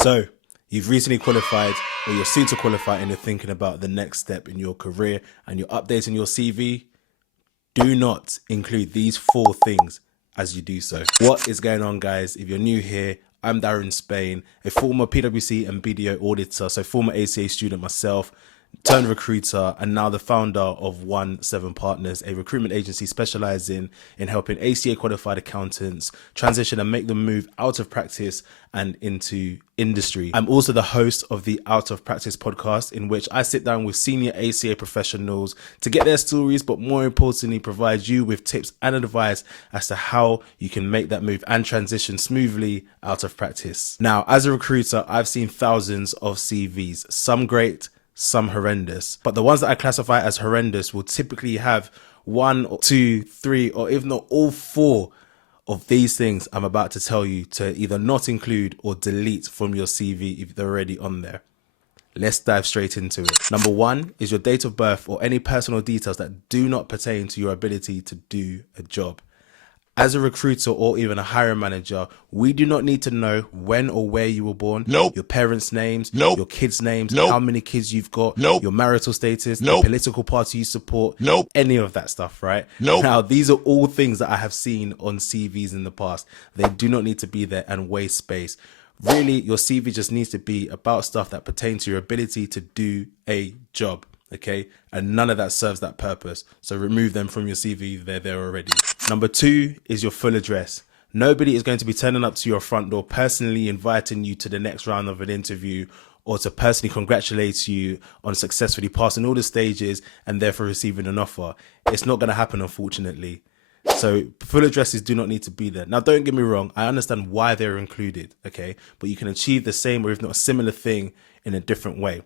So, you've recently qualified or you're soon to qualify and you're thinking about the next step in your career and you're updating your CV. Do not include these 4 things as you do so. What is going on, guys? If you're new here, I'm Darren Spain, a former PwC and BDO auditor, so former ACA student myself, turned recruiter, and now the founder of 17 Partners, a recruitment agency specializing in helping ACA-qualified accountants transition and make them move out of practice and into industry. I'm also the host of the Out of Practice podcast, in which I sit down with senior ACA professionals to get their stories, but more importantly, provide you with tips and advice as to how you can make that move and transition smoothly out of practice. Now, as a recruiter, I've seen thousands of CVs, some great, some horrendous, but the ones that I classify as horrendous will typically have 1 or 2, 3, or if not all 4 of these things I'm about to tell you to either not include or delete from your CV if they're already on there. Let's dive straight into it. Number 1 is your date of birth or any personal details that do not pertain to your ability to do a job. As a recruiter or even a hiring manager, we do not need to know when or where you were born, your parents' names, your kids' names, how many kids you've got, your marital status, the political party you support, any of that stuff, right? Now, these are all things that I have seen on CVs in the past. They do not need to be there and waste space. Really, your CV just needs to be about stuff that pertains to your ability to do a job. Okay, and none of that serves that purpose, so remove them from your CV. They're there already. Number 2 is your full address. Nobody is going to be turning up to your front door personally inviting you to the next round of an interview or to personally congratulate you on successfully passing all the stages and therefore receiving an offer. It's not going to happen, unfortunately. So full addresses do not need to be there. Now, don't get me wrong, I understand why they're included, okay, but you can achieve the same or if not a similar thing in a different way.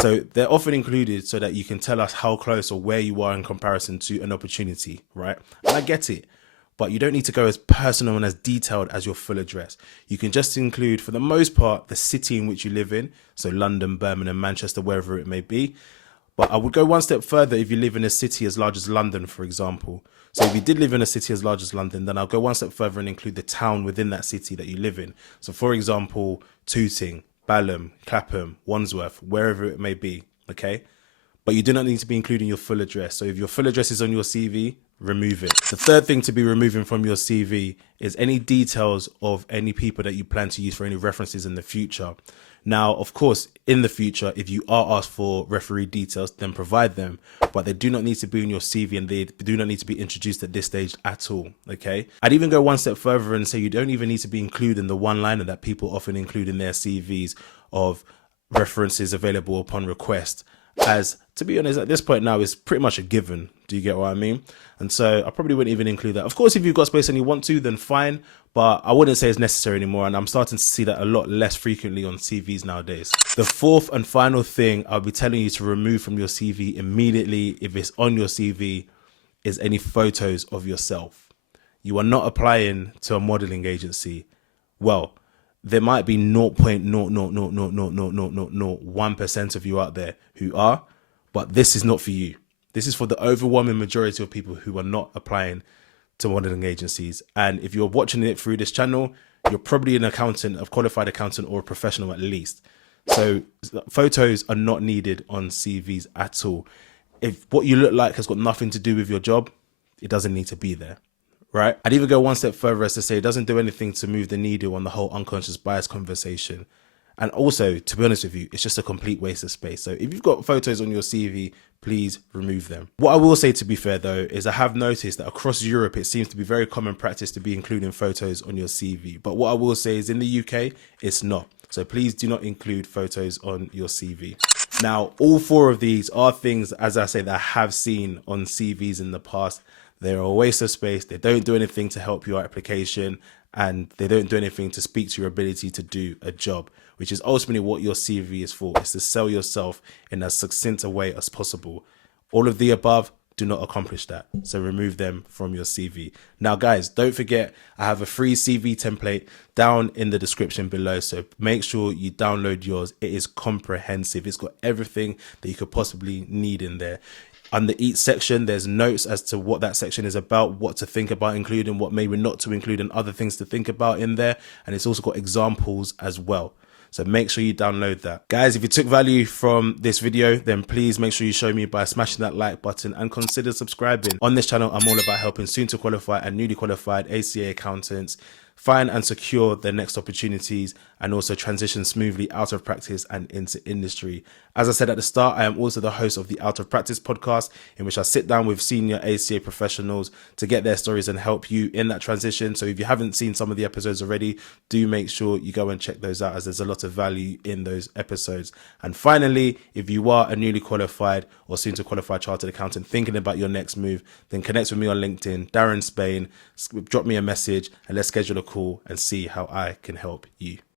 So they're often included so that you can tell us how close or where you are in comparison to an opportunity, right? And I get it, but you don't need to go as personal and as detailed as your full address. You can just include, for the most part, the city in which you live in. So London, Birmingham, Manchester, wherever it may be. But I would go one step further if you live in a city as large as London, for example. So if you did live in a city as large as London, then I'll go one step further and include the town within that city that you live in. So for example, Tooting, Balham, Clapham, Wandsworth, wherever it may be, okay? But you do not need to be including your full address. So if your full address is on your CV, remove it. The third thing to be removing from your CV is any details of any people that you plan to use for any references in the future. Now, of course, in the future, if you are asked for referee details, then provide them, but they do not need to be in your CV and they do not need to be introduced at this stage at all, okay? I'd even go one step further and say you don't even need to be including the one-liner that people often include in their CVs of references available upon request, as, to be honest, at this point now, it's pretty much a given. Do you get what I mean? And so I probably wouldn't even include that. Of course, if you've got space and you want to, then fine, but I wouldn't say it's necessary anymore. And I'm starting to see that a lot less frequently on CVs nowadays. The fourth and final thing I'll be telling you to remove from your CV immediately, if it's on your CV, is any photos of yourself. You are not applying to a modeling agency. Well, there might be 0.0000001% of you out there who are, but this is not for you. This is for the overwhelming majority of people who are not applying to modeling agencies. And if you're watching it through this channel, you're probably an accountant, a qualified accountant or a professional at least. So photos are not needed on CVs at all. If what you look like has got nothing to do with your job, it doesn't need to be there. Right? I'd even go one step further as to say it doesn't do anything to move the needle on the whole unconscious bias conversation. And also, to be honest with you, it's just a complete waste of space. So if you've got photos on your CV, please remove them. What I will say, to be fair though, is I have noticed that across Europe, it seems to be very common practice to be including photos on your CV. But what I will say is in the UK, it's not. So please do not include photos on your CV. Now, all 4 of these are things, as I say, that I have seen on CVs in the past. They're a waste of space. They don't do anything to help your application and they don't do anything to speak to your ability to do a job, which is ultimately what your CV is for. It's to sell yourself in as succinct a way as possible. All of the above do not accomplish that. So remove them from your CV. Now, guys, don't forget, I have a free CV template down in the description below. So make sure you download yours. It is comprehensive. It's got everything that you could possibly need in there. Under each section, there's notes as to what that section is about, what to think about including, what maybe not to include, and other things to think about in there. And it's also got examples as well. So make sure you download that. Guys, if you took value from this video, then please make sure you show me by smashing that like button and consider subscribing. On this channel, I'm all about helping soon to qualify and newly qualified ACA accountants find and secure their next opportunities and also transition smoothly out of practice and into industry. As I said at the start, I am also the host of the Out of Practice podcast, in which I sit down with senior ACA professionals to get their stories and help you in that transition. So if you haven't seen some of the episodes already, do make sure you go and check those out, as there's a lot of value in those episodes. And finally, if you are a newly qualified or soon to qualified chartered accountant thinking about your next move, then connect with me on LinkedIn, Darren Spain, drop me a message and let's schedule a call and see how I can help you.